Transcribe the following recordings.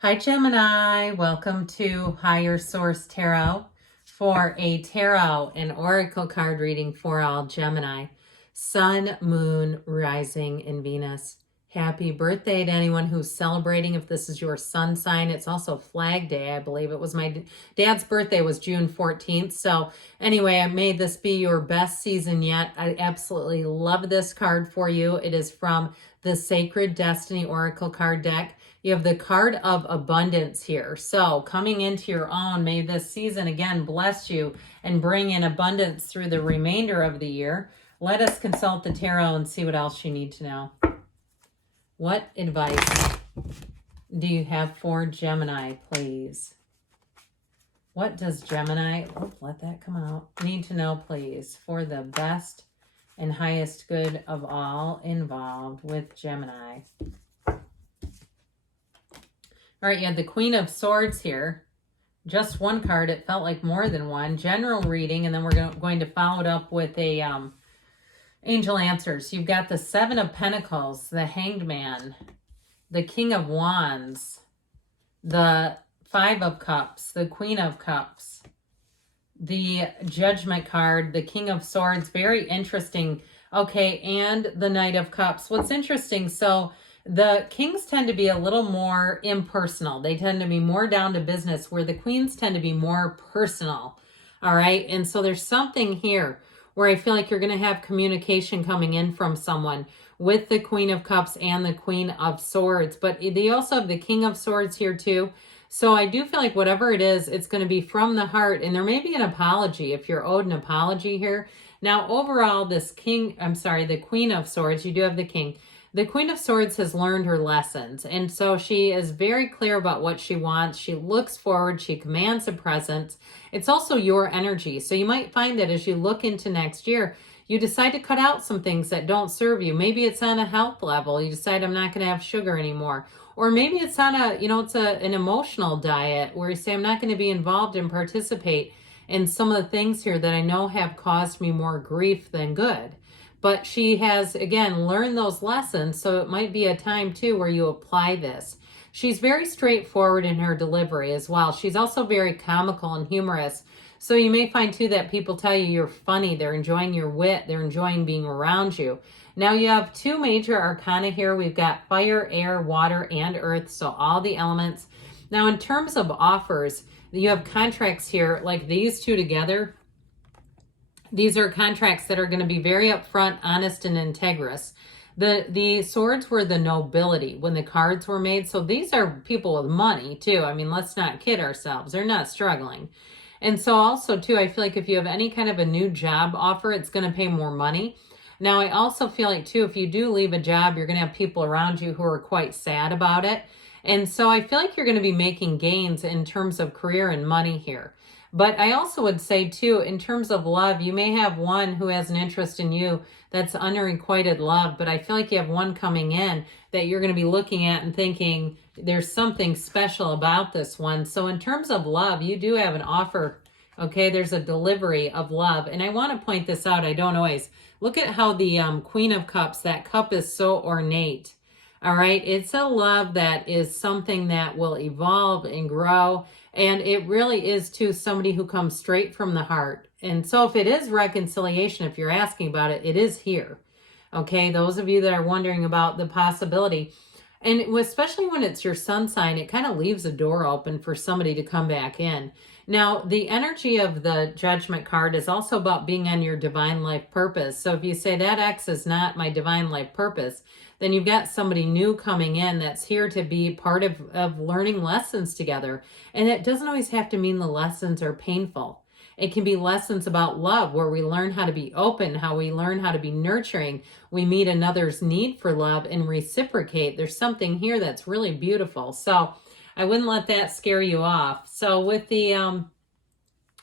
Hi, Gemini. Welcome to Higher Source Tarot for a tarot and oracle card reading for all Gemini. Sun, Moon, Rising, and Venus. Happy birthday to anyone who's celebrating. If this is your sun sign, it's also Flag Day. I believe it was my dad's birthday was June 14th. So anyway, I made this be your best season yet. I absolutely love this card for you. It is from the Sacred Destiny Oracle card deck. You have the card of abundance here. So coming into your own, may this season again bless you and bring in abundance through the remainder of the year. Let us consult the tarot and see what else you need to know. What advice do you have for Gemini, please? What does Gemini, let that come out, need to know, please, for the best and highest good of all involved with Gemini? All right, you had the Queen of Swords here. Just one card. It felt like more than one. General reading, and then we're going to follow it up with a angel answers. You've got the Seven of Pentacles, the Hanged Man, the King of Wands, the Five of Cups, the Queen of Cups, the Judgment card, the King of Swords. Very interesting. Okay, and the Knight of Cups. What's interesting, so the kings tend to be a little more impersonal. They tend to be more down to business, where the queens tend to be more personal. All right. And so there's something here where I feel like you're going to have communication coming in from someone with the Queen of Cups and the Queen of Swords. But they also have the King of Swords here too. So I do feel like whatever it is, it's going to be from the heart. And there may be an apology if you're owed an apology here. Now, overall, the Queen of Swords, you do have the King. The Queen of Swords has learned her lessons, and so she is very clear about what she wants. She looks forward. She commands a presence. It's also your energy. So you might find that as you look into next year, you decide to cut out some things that don't serve you. Maybe it's on a health level. You decide, I'm not going to have sugar anymore. Or maybe it's on an emotional diet where you say, I'm not going to be involved and participate in some of the things here that I know have caused me more grief than good. But she has, again, learned those lessons, so it might be a time, too, where you apply this. She's very straightforward in her delivery as well. She's also very comical and humorous. So you may find, too, that people tell you you're funny. They're enjoying your wit. They're enjoying being around you. Now, you have two major arcana here. We've got fire, air, water, and earth, so all the elements. Now, in terms of offers, you have contracts here like these two together. These are contracts that are going to be very upfront, honest, and integrous. The swords were the nobility when the cards were made. So these are people with money, too. I mean, let's not kid ourselves. They're not struggling. And so also, too, I feel like if you have any kind of a new job offer, it's going to pay more money. Now, I also feel like, too, if you do leave a job, you're going to have people around you who are quite sad about it. And so I feel like you're going to be making gains in terms of career and money here. But I also would say, too, in terms of love, you may have one who has an interest in you that's unrequited love, but I feel like you have one coming in that you're going to be looking at and thinking there's something special about this one. So in terms of love, you do have an offer, okay? There's a delivery of love. And I want to point this out. I don't always. Look at how the Queen of Cups, that cup is so ornate. All right, it's a love that is something that will evolve and grow. And it really is to somebody who comes straight from the heart. And so if it is reconciliation, if you're asking about it, it is here. Okay, those of you that are wondering about the possibility. And especially when it's your sun sign, it kind of leaves a door open for somebody to come back in. Now, the energy of the Judgment card is also about being on your divine life purpose. So if you say that X is not my divine life purpose, then you've got somebody new coming in that's here to be part of learning lessons together. And it doesn't always have to mean the lessons are painful. It can be lessons about love, where we learn how to be open, how we learn how to be nurturing. We meet another's need for love and reciprocate. There's something here that's really beautiful. So I wouldn't let that scare you off. So with the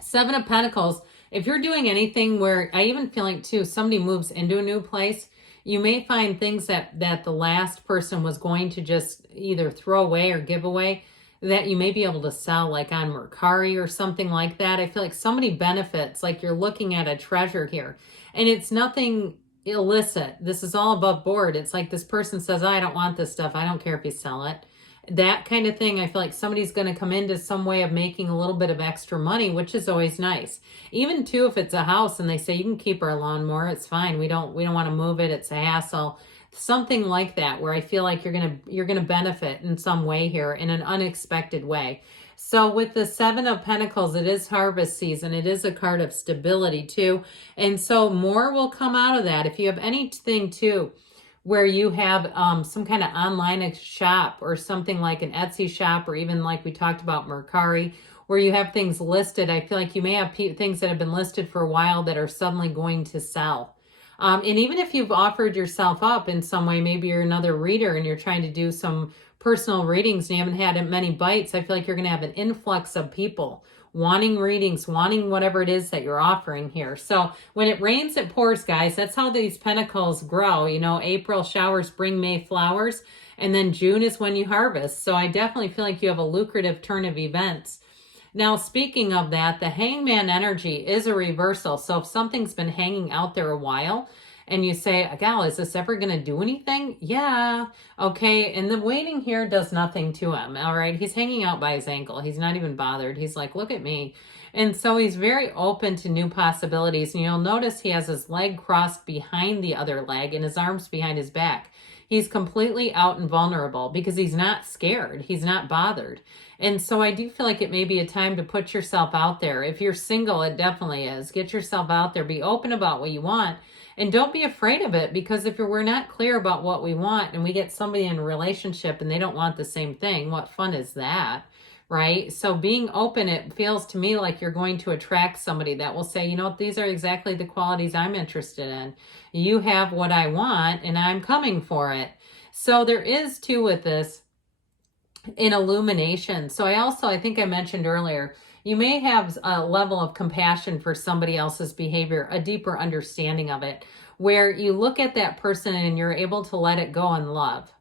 Seven of Pentacles, if you're doing anything where I even feel like, too, somebody moves into a new place, you may find things that the last person was going to just either throw away or give away that you may be able to sell, like on Mercari or something like that. I feel like somebody benefits, like you're looking at a treasure here. And it's nothing illicit. This is all above board. It's like this person says, I don't want this stuff. I don't care if you sell it. that kind of thing. I feel like somebody's going to come into some way of making a little bit of extra money, which is always nice. Even too, if it's a house and they say you can keep our lawnmower, it's fine. We don't want to move it. It's a hassle. Something like that, where I feel like you're gonna benefit in some way here in an unexpected way. So with the Seven of Pentacles, it is harvest season. It is a card of stability too. And so more will come out of that. If you have anything too, where you have some kind of online shop or something like an Etsy shop, or even like we talked about Mercari, where you have things listed, I feel like you may have things that have been listed for a while that are suddenly going to sell. And even if you've offered yourself up in some way, maybe you're another reader and you're trying to do some personal readings and you haven't had many bites, I feel like you're going to have an influx of people wanting readings, wanting whatever it is that you're offering here. So when it rains, it pours, guys. That's how these pentacles grow. You know, April showers bring May flowers, and then June is when you harvest. So I definitely feel like you have a lucrative turn of events. Now, speaking of that, the hangman energy is a reversal. So if something's been hanging out there a while and you say, gal, is this ever going to do anything? Yeah. Okay. And the waiting here does nothing to him. All right. He's hanging out by his ankle. He's not even bothered. He's like, look at me. And so he's very open to new possibilities. And you'll notice he has his leg crossed behind the other leg and his arms behind his back. He's completely out and vulnerable because he's not scared. He's not bothered. And so I do feel like it may be a time to put yourself out there. If you're single, it definitely is. Get yourself out there. Be open about what you want. And don't be afraid of it, because if we're not clear about what we want and we get somebody in a relationship and they don't want the same thing, what fun is that? Right? So being open, it feels to me like you're going to attract somebody that will say, you know, these are exactly the qualities I'm interested in. You have what I want and I'm coming for it. So there is too with this in illumination. So I think I mentioned earlier, you may have a level of compassion for somebody else's behavior, a deeper understanding of it, where you look at that person and you're able to let it go in love.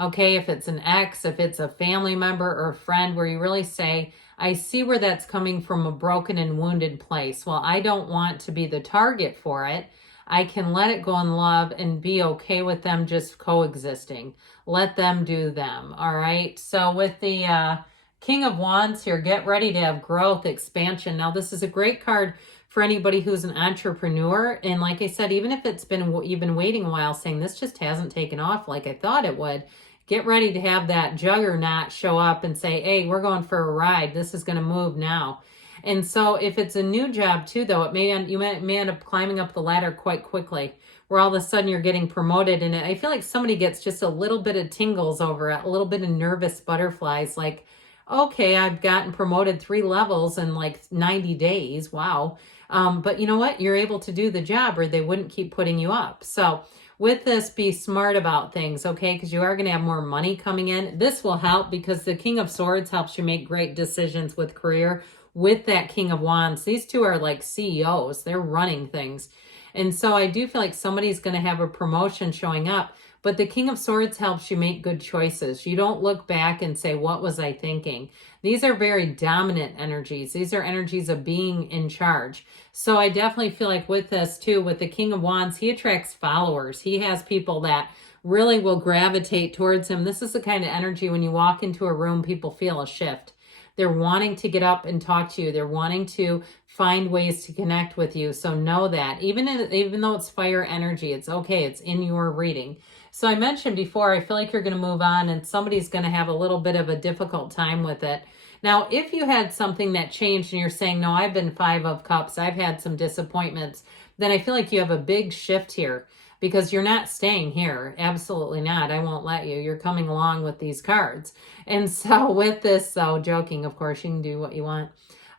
Okay, if it's an ex, if it's a family member or a friend, where you really say, I see where that's coming from, a broken and wounded place. Well, I don't want to be the target for it. I can let it go in love and be okay with them just coexisting. Let them do them. All right. So with the King of Wands here, get ready to have growth, expansion. Now, this is a great card for anybody who's an entrepreneur. And like I said, even if you've been waiting a while saying this just hasn't taken off like I thought it would, get ready to have that juggernaut show up and say, hey, we're going for a ride. This is going to move now. And so if it's a new job too, though, you may end up climbing up the ladder quite quickly, where all of a sudden you're getting promoted. And I feel like somebody gets just a little bit of tingles over it, a little bit of nervous butterflies, like, okay, I've gotten promoted 3 levels in like 90 days. Wow. But you know what? You're able to do the job, or they wouldn't keep putting you up. So with this, be smart about things, okay? Because you are going to have more money coming in. This will help because the King of Swords helps you make great decisions with career. With that King of Wands, these two are like CEOs. They're running things. And so I do feel like somebody's going to have a promotion showing up. But the King of Swords helps you make good choices. You don't look back and say, what was I thinking? These are very dominant energies. These are energies of being in charge. So I definitely feel like with this too, with the King of Wands, he attracts followers. He has people that really will gravitate towards him. This is the kind of energy when you walk into a room, people feel a shift. They're wanting to get up and talk to you. They're wanting to find ways to connect with you. So know that even though it's fire energy, it's okay. It's in your reading. So I mentioned before, I feel like you're going to move on and somebody's going to have a little bit of a difficult time with it. Now, if you had something that changed and you're saying, no, I've been 5 of Cups, I've had some disappointments, then I feel like you have a big shift here, because you're not staying here. Absolutely not. I won't let you. You're coming along with these cards. And so with this, so joking, of course, you can do what you want.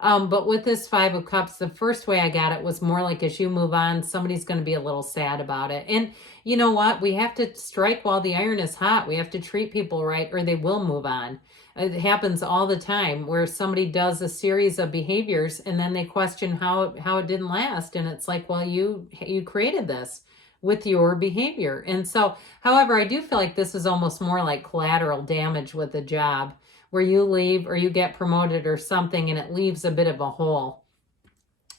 But with this 5 of Cups, the first way I got it was more like as you move on, somebody's going to be a little sad about it. And you know what? We have to strike while the iron is hot. We have to treat people right, or they will move on. It happens all the time where somebody does a series of behaviors and then they question how it didn't last. And it's like, well, you created this with your behavior. And so, however, I do feel like this is almost more like collateral damage with a job, where you leave or you get promoted or something and it leaves a bit of a hole.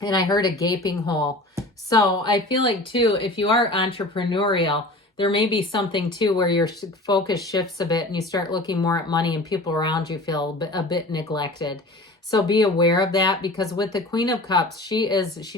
And I heard a gaping hole. So I feel like too, if you are entrepreneurial, there may be something too where your focus shifts a bit and you start looking more at money and people around you feel a bit neglected. So be aware of that, because with the Queen of Cups, she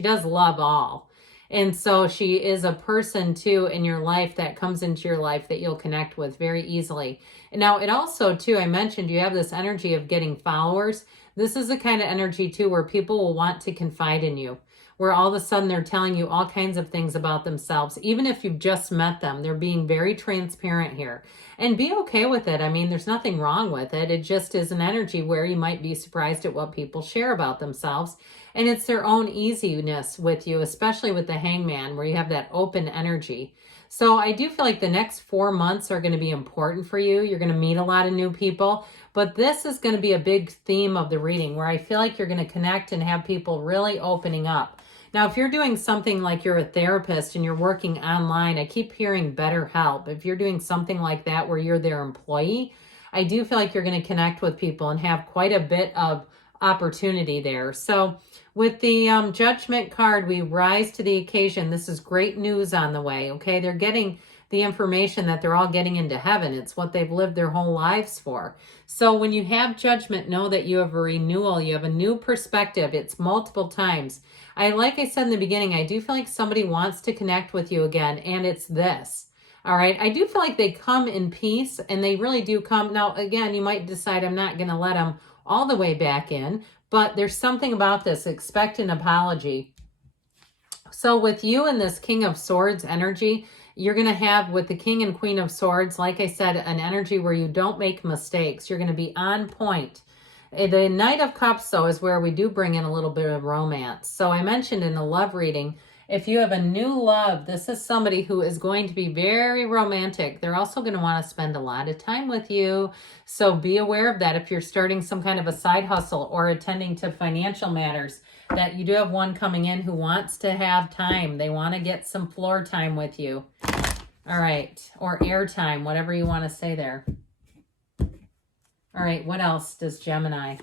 does love all. And so she is a person too in your life that comes into your life that you'll connect with very easily. And now it also too, I mentioned you have this energy of getting followers. This is the kind of energy too where people will want to confide in you, where all of a sudden they're telling you all kinds of things about themselves. Even if you've just met them, they're being very transparent here. And be okay with it. I mean, there's nothing wrong with it. It just is an energy where you might be surprised at what people share about themselves. And it's their own easiness with you, especially with the Hangman, where you have that open energy. So I do feel like the next 4 months are going to be important for you. You're going to meet a lot of new people. But this is going to be a big theme of the reading, where I feel like you're going to connect and have people really opening up. Now, if you're doing something like you're a therapist and you're working online, I keep hearing BetterHelp. If you're doing something like that where you're their employee, I do feel like you're going to connect with people and have quite a bit of opportunity there. So with the Judgment card, we rise to the occasion. This is great news on the way, okay? They're getting the information that they're all getting into heaven. It's what they've lived their whole lives for. So when you have Judgment, know that you have a renewal. You have a new perspective. It's multiple times. Like I said in the beginning, I do feel like somebody wants to connect with you again, and it's this. All right. I do feel like they come in peace, and they really do come. Now, again, you might decide I'm not going to let them all the way back in, but there's something about this. Expect an apology. So with you and this King of Swords energy, you're going to have, with the King and Queen of Swords, like I said, an energy where you don't make mistakes. You're going to be on point. The Knight of Cups, though, is where we do bring in a little bit of romance. So I mentioned in the love reading, if you have a new love, this is somebody who is going to be very romantic. They're also going to want to spend a lot of time with you. So be aware of that if you're starting some kind of a side hustle or attending to financial matters, that you do have one coming in who wants to have time. They want to get some floor time with you. All right. Or air time, whatever you want to say there. All right. What else does Gemini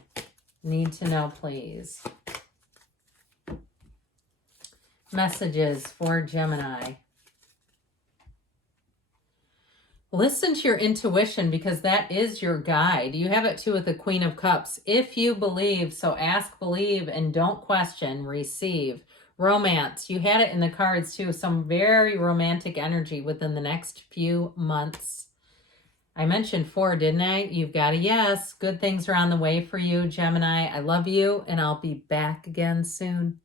need to know, please? Messages for Gemini. Listen to your intuition, because that is your guide. You have it too with the Queen of Cups. If you believe, so ask, believe, and don't question, receive. Romance. You had it in the cards too. Some very romantic energy within the next few months. I mentioned 4, didn't I? You've got a yes. Good things are on the way for you, Gemini. I love you, and I'll be back again soon.